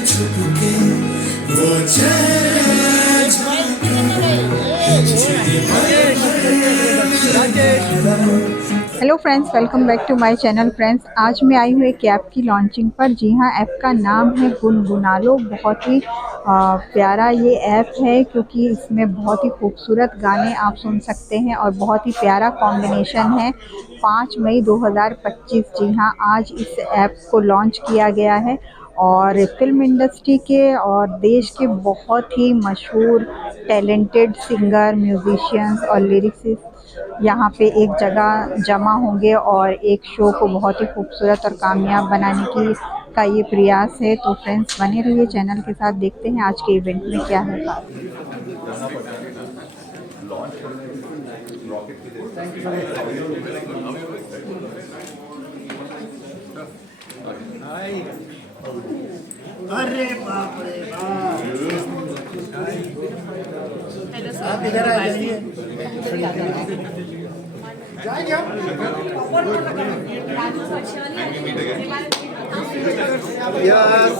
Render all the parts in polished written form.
छुप के वो चेहरे hello friends, welcome back to my channel. Friends, आज मैं आई हूँ एक ऐप की लॉन्चिंग पर। जी हाँ, ऐप का नाम है गुनगुना लो। बहुत ही प्यारा ये ऐप है, क्योंकि इसमें बहुत ही खूबसूरत गाने आप सुन सकते हैं और बहुत ही प्यारा कॉम्बिनेशन है। 5 मई 2025, जी हाँ, आज इस ऐप को लॉन्च किया गया है और फिल्म इंडस्ट्री के और देश के बहुत ही मशहूर टैलेंटेड सिंगर, म्यूजिशियंस और लिरिसिस्ट यहाँ पे एक जगह जमा होंगे और एक शो को बहुत ही खूबसूरत और कामयाब बनाने की का ये प्रयास है। तो फ्रेंड्स, बने रहिए चैनल के साथ, देखते हैं आज के इवेंट में क्या होगा। अरे बाप रे बाप, आप इधर आ जाइए। जाएंगे आप? यस,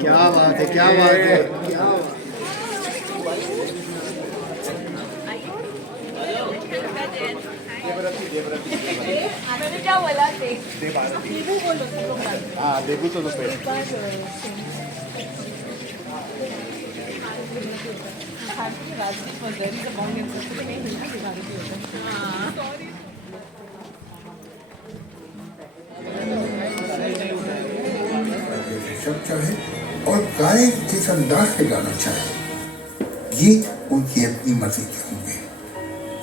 क्या बात है, क्या बात है, क्या बात है। क्या बोला थे? हाँ, देखो तो सब चाहे और गाय किस अंदाज से गाना चाहे, गीत उनकी अपनी मर्जी के होंगे,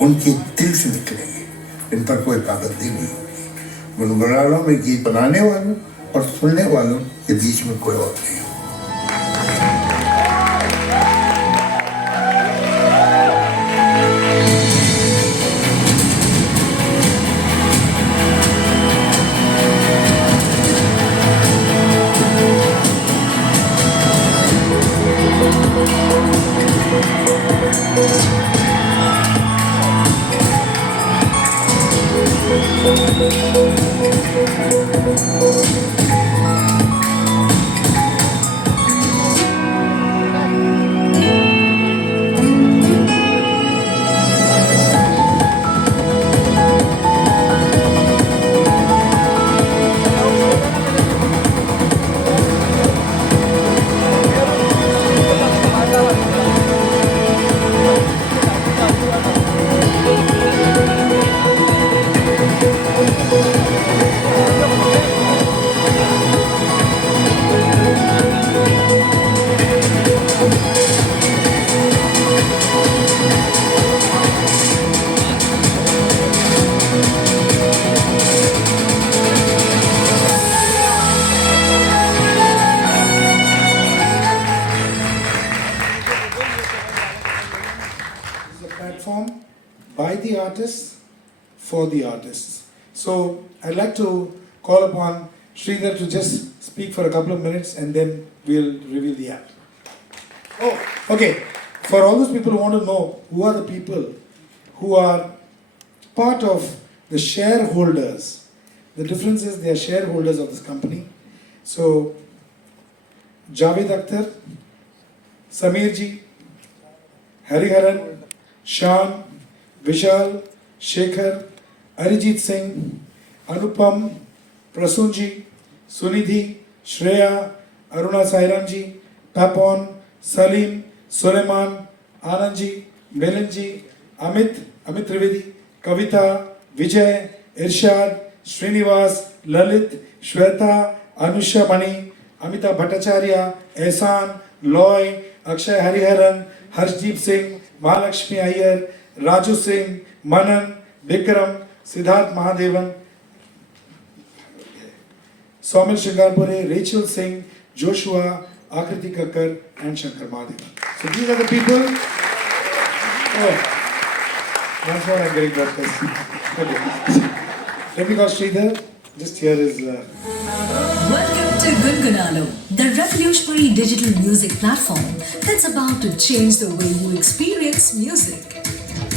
उनके दिल से निकलेंगे, इन पर कोई पाबंदी नहीं होगी। गुनगुनारों में गीत बनाने वालों और सुनने वालों के बीच में कोई और नहीं हो। Platform by the artists for the artists. So I'd like to call upon Sridhar to just speak for a couple of minutes and then we'll reveal the act. Oh, okay. For all those people who want to know who are the people who are part of the shareholders, the difference is they are shareholders of this company. So Javed Akhtar, Samir ji, Hariharan, Shan, Vishal, Shekhar, Arijit Singh, Anupam, Prasunji, Sunidhi, Shreya, Aruna Sairamji, Papon, Salim, Suleiman, Anandji, Melinji, Amit Trivedi, Kavita, Vijay, Irshad, Srinivas, Lalit, Shweta, Anusha Mani, Amita Bhattacharya, Ehsan, Loy, Akshay Hariharan, Harshdeep Singh, Mahalakshmi Iyer, Raju Singh, Manan, Vikram, Siddharth Mahadevan, Somil Shingarpure, Rachel Singh, Joshua, Akriti Kakkar, and Shankar Mahadevan. So these are the people. Oh, that's why I'm getting breathless. Okay. Let me call Sridhar. Just here is. Welcome to Gungunalo, the revolutionary digital music platform that's about to change the way you experience music.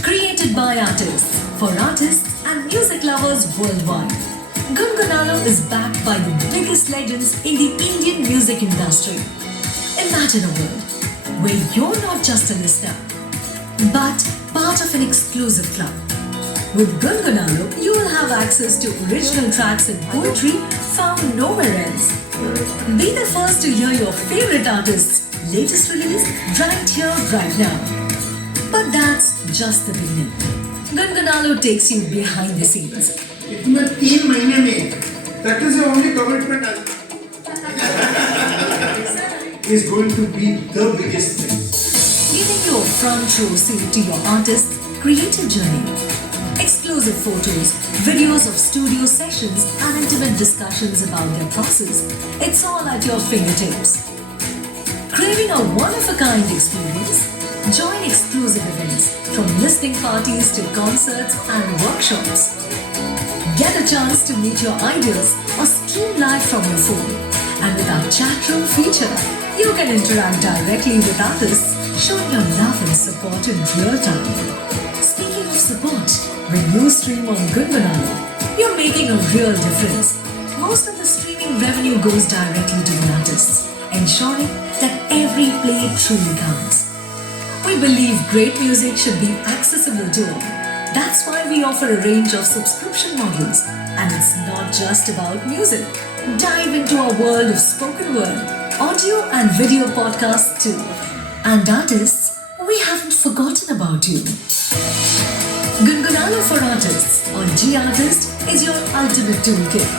Created by artists, for artists and music lovers worldwide. Gungunalo is backed by the biggest legends in the Indian music industry. Imagine a world where you're not just a listener, but part of an exclusive club. With Gungunalo, you will have access to original tracks and poetry found nowhere else. Be the first to hear your favorite artist's latest release right here, right now. But that's just the beginning. Gungunalo takes you behind the scenes. इतने 3 महीने में that is the only commitment is going to be the biggest thing. Giving you a front row seat to your artist's creative journey. Exclusive photos, videos of studio sessions and intimate discussions about their process. It's all at your fingertips. Craving a one-of-a-kind experience? Join exclusive events from listening parties to concerts and workshops. Get a chance to meet your idols or stream live from your phone. And with our chat room feature, you can interact directly with artists, showing your love and support in real time. Speaking of support, when you stream on Gungunalo, you're making a real difference. Most of the streaming revenue goes directly to the artists, ensuring that every play truly counts. We believe great music should be accessible to all. That's why we offer a range of subscription models. And it's not just about music. Dive into our world of spoken word, audio and video podcasts too. And artists, we haven't forgotten about you. Gungunalo for Artists on G-Artist is your ultimate toolkit.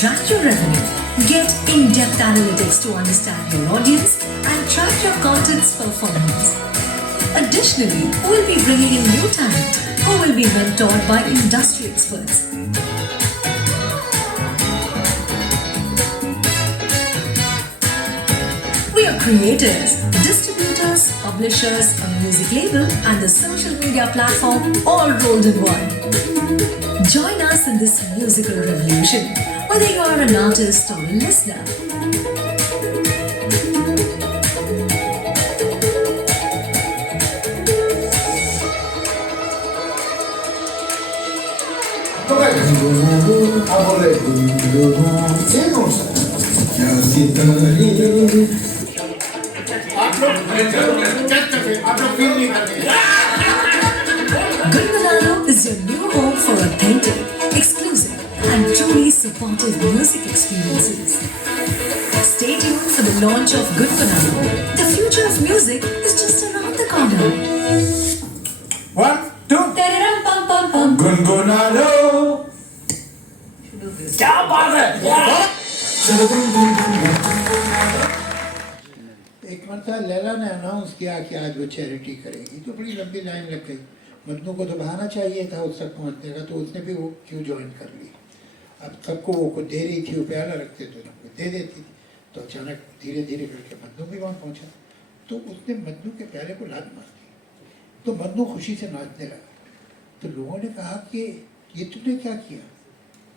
Track your revenue, get in-depth analytics to understand your audience, and track your content's performance. Additionally, we'll be bringing in new talent who will be mentored by industry experts. We are creators, distributors, publishers, a music label, and the social media platform all rolled in one. Join us in this musical revolution, whether you are an artist or a listener. Gungunalo is your new home for authentic, exclusive, and truly supportive music experiences. Stay tuned for the launch of Gungunalo. The future of music is just around the corner. 1, 2. Gungunalo. क्या बात है एक मरतबा लैला ने अनाउंस किया कि आज वो चैरिटी करेगी तो बड़ी लंबी लाइन लग गई मदनू को तो बहाना चाहिए था उस तक पहुंचने का तो उसने भी वो क्यों ज्वाइन कर ली अब सबको वो को दे रही थी वो प्याला रखते तो उनको दे देती थी तो अचानक धीरे धीरे करके मदनू भी वहाँ पहुँचा तो उसने मदनू के प्याले को लात मार दी तो मदनू खुशी से नाचने लगा तो लोगों ने कहा कि ये तुमने क्या किया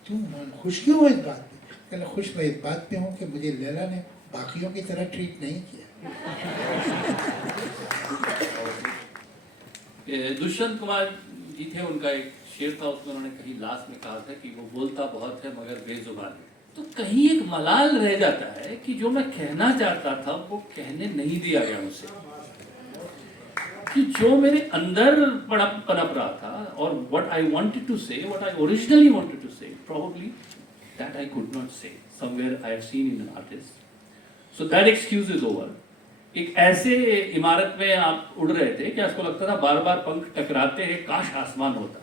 तुम खुश क्यों हो इस बात पे कहना खुश मैं इस बात पे हूँ कि मुझे लैला ने बाकियों की तरह ट्रीट नहीं किया दुष्यंत कुमार जी थे उनका एक शेर था उसमें उन्होंने कहीं लास्ट में कहा था कि वो बोलता बहुत है मगर बेजुबान है तो कहीं एक मलाल रह जाता है कि जो मैं कहना चाहता था वो कहने नहीं दिया गया मुझसे कि जो मेरे अंदर पनप रहा था और what I wanted to say, what I originally wanted to say, probably that I could not say. Somewhere I have seen in an artist. So that excuse is over. एक ऐसे इमारत में आप उड़ रहे थे कि आपको लगता था बार बार पंख टकराते हैं काश आसमान होता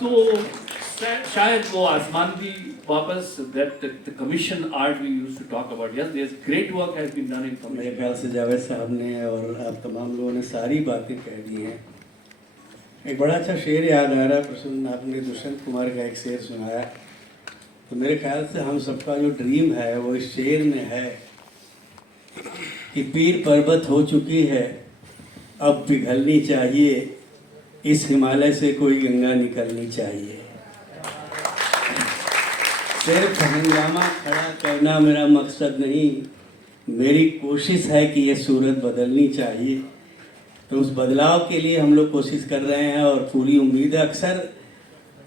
तो शायद वो आसमान भी वापस that the commission art we used to talk about yes there's great work has been done in मेरे commission ख्याल से जावेद साहब ने और आप तमाम लोगों ने सारी बातें कह दी हैं एक बड़ा अच्छा शेर याद आ रहा है प्रसन्न आपने दुष्यंत कुमार का एक शेर सुनाया तो मेरे ख्याल से हम सबका जो ड्रीम है वो इस शेर में है कि पीर पर्वत हो चुकी है अब पिघलनी चाहिए इस हिमालय से कोई गंगा निकलनी चाहिए सिर्फ हंगामा खड़ा करना मेरा मकसद नहीं मेरी कोशिश है कि ये सूरत बदलनी चाहिए तो उस बदलाव के लिए हम लोग कोशिश कर रहे हैं और पूरी उम्मीद है अक्सर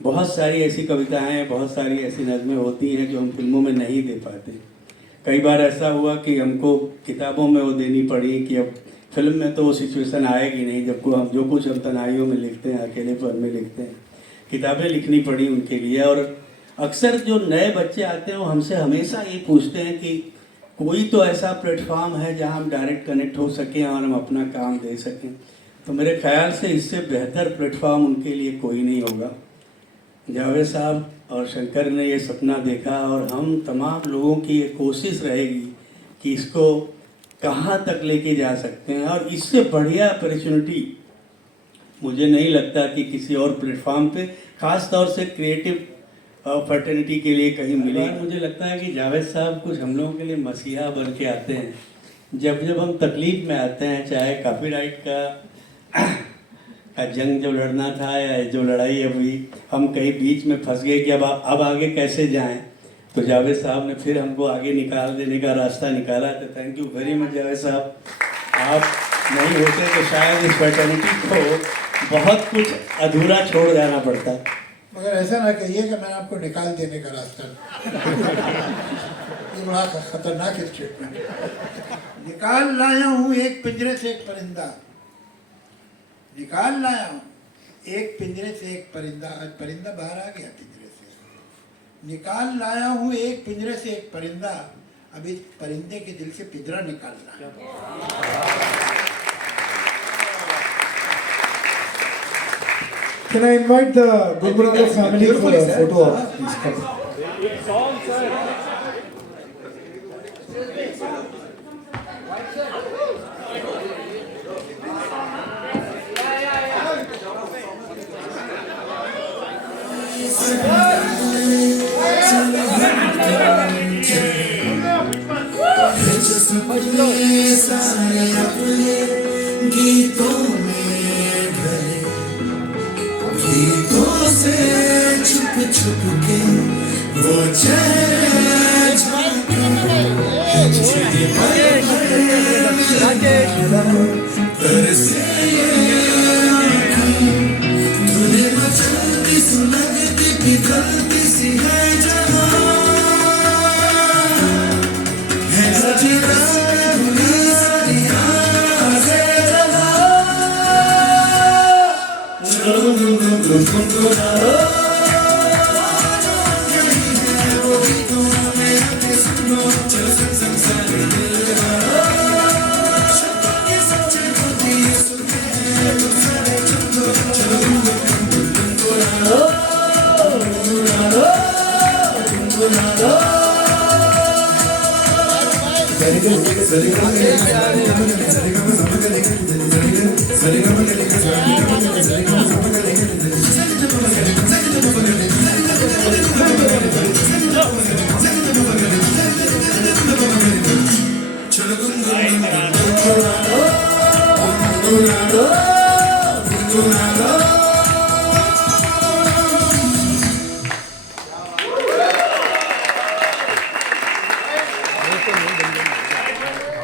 बहुत सारी ऐसी कविताएं, बहुत सारी ऐसी नज़में होती हैं जो हम फिल्मों में नहीं दे पाते। कई बार ऐसा हुआ कि हमको किताबों में वो देनी पड़ी कि अब फिल्म में तो वो सिचुएशन आएगी नहीं, जबकि हम जो कुछ हम तन्हाइयों में लिखते हैं, अकेलेपन में लिखते हैं, किताबें लिखनी पड़ी उनके लिए। और अक्सर जो नए बच्चे आते हैं वो हमसे हमेशा ये पूछते हैं कि कोई तो ऐसा प्लेटफॉर्म है जहाँ हम डायरेक्ट कनेक्ट हो सकें और हम अपना काम दे सकें। तो मेरे ख्याल से इससे बेहतर प्लेटफॉर्म उनके लिए कोई नहीं होगा। जावेद साहब और शंकर ने ये सपना देखा और हम तमाम लोगों की ये कोशिश रहेगी कि इसको कहाँ तक लेके जा सकते हैं। और इससे बढ़िया अपॉर्चुनिटी मुझे नहीं लगता कि किसी और प्लेटफॉर्म पे, ख़ास तौर से क्रिएटिव फर्टिलिटी के लिए कहीं मिले। मुझे लगता है कि जावेद साहब कुछ हम लोगों के लिए मसीहा बन के आते हैं। जब जब हम तकलीफ़ में आते हैं, चाहे कॉपीराइट का जंग जो लड़ना था या जो लड़ाई अभी हम कहीं बीच में फंस गए कि अब आगे कैसे जाएं, तो जावेद साहब ने फिर हमको आगे निकाल देने का रास्ता निकाला। तो thank you very much Javed साहब। आप नहीं होते तो शायद इस फर्टिलिटी को बहुत कुछ अधूरा छोड़ जाना पड़ता। मगर ऐसा ना कहिए कि मैंने आपको निकाल देने का रास्ता ये बड़ा खतरनाक स्टेटमेंट। निकाल लाया हूँ एक पिंजरे से एक परिंदा, निकाल लाया हूँ एक पिंजरे से एक परिंदा। आज परिंदा बाहर आ गया पिंजरे से। निकाल लाया हूँ एक पिंजरे से एक परिंदा, अब इस परिंदे के दिल से पिंजरा निकालना है। Can I invite the Gulbarga family for a photo of this couple? सारे अपने गीतों में भरे, गीतों से छुप छुप के वो चेहरे झांके, जिनके तरसे आँखें, तूने मचलती सुलगती पिघलती सी है जहाँ, है सजना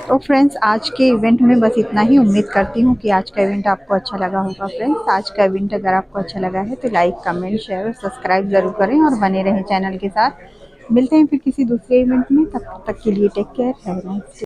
तो फ्रेंड्स आज के इवेंट में बस इतना ही। उम्मीद करती हूँ कि आज का इवेंट आपको अच्छा लगा होगा। फ्रेंड्स आज का इवेंट अगर आपको अच्छा लगा है तो लाइक, कमेंट, शेयर और सब्सक्राइब ज़रूर करें और बने रहें चैनल के साथ। मिलते हैं फिर किसी दूसरे इवेंट में, तब तक के लिए take care, have a nice day.